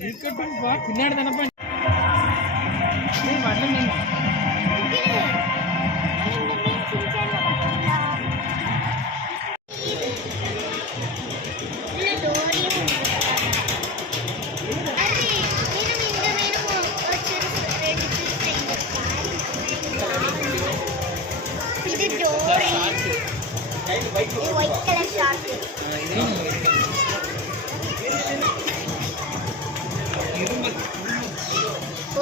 இருக்கட்டும் பா பின்னாடி தானப்பா ஏய், மீன் இது டோரி ஒயிட் கலர்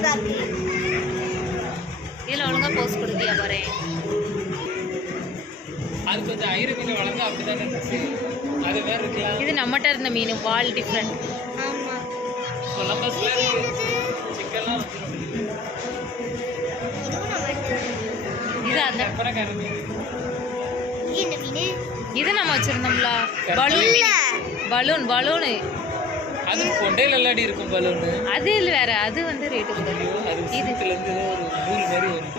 இப்பாக்கு இதில் ஒழுங்கா போஸ்ட் கொடுத்தியா பாரு. அது கொஞ்சம் ஐரு மீன் வளர்ந்தா அப்படிதானே இருந்துச்சு. அது வேற இருக்கலாம் இது நம்மகிட்ட இருந்த மீன் வால் டிஃப்ரெண்ட் ஆமா. கொலம்பஸ்ல இருக்கு சிக்கன்லாம் இதுவும் நம்ம இது அந்த நம்ம வச்சிருந்தோம்ல. பலூன். Balloon balloon. அது கொண்டையில் இல்லாடி இருக்கும் பலூனு அது இல்லை வேற அது வந்து ரேட்டு கூட ஐயோ அது இது. இதுல இருந்து ஏதோ ஒரு நூறு மாதிரி வரும்.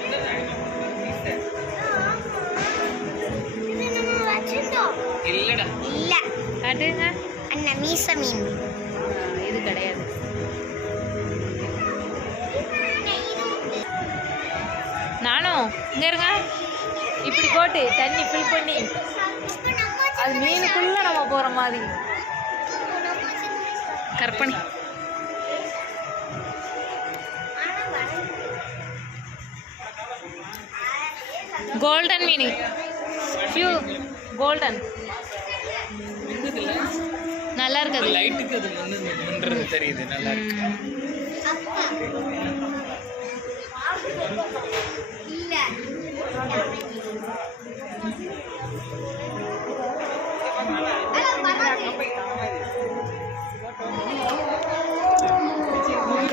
இது நம்ம வச்சிருந்தோம் இல்லடா. இல்ல. அதுங்க அண்ணா மீச மீன். இது கிடையாது. நானும் இங்க இருங்க. இப்படி போட்டு தண்ணி ஃபில் பண்ணி. அது மீனுக்குள்ள நம்ம போற மாதிரி. கற்பனை. கோல்டன் மீன் ஃபியூ கோல்டன் நல்லா இருக்குது. லைட்டுக்கு அது மின்னு மின்றது தெரியுது நல்லா இருக்கு. இல்ல.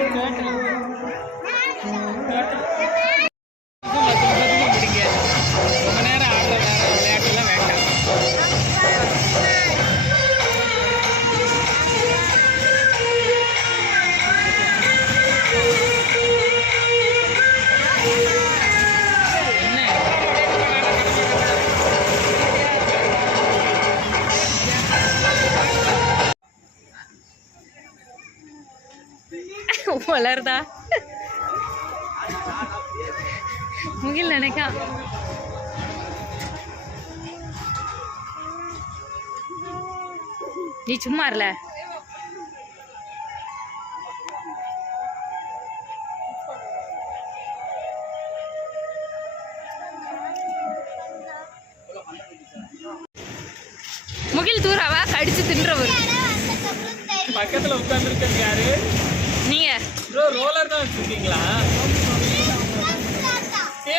है வளருதா? முகில் நினைக்கா. நீ சும்மா இருல. முகில் தூராவா? கடிச்சு தின்றவர். பக்கத்துல உட்காந்துருக்கிறது யாரு? ப்ரோ ரோலர் தான் வச்சுருக்கீங்களா ஏ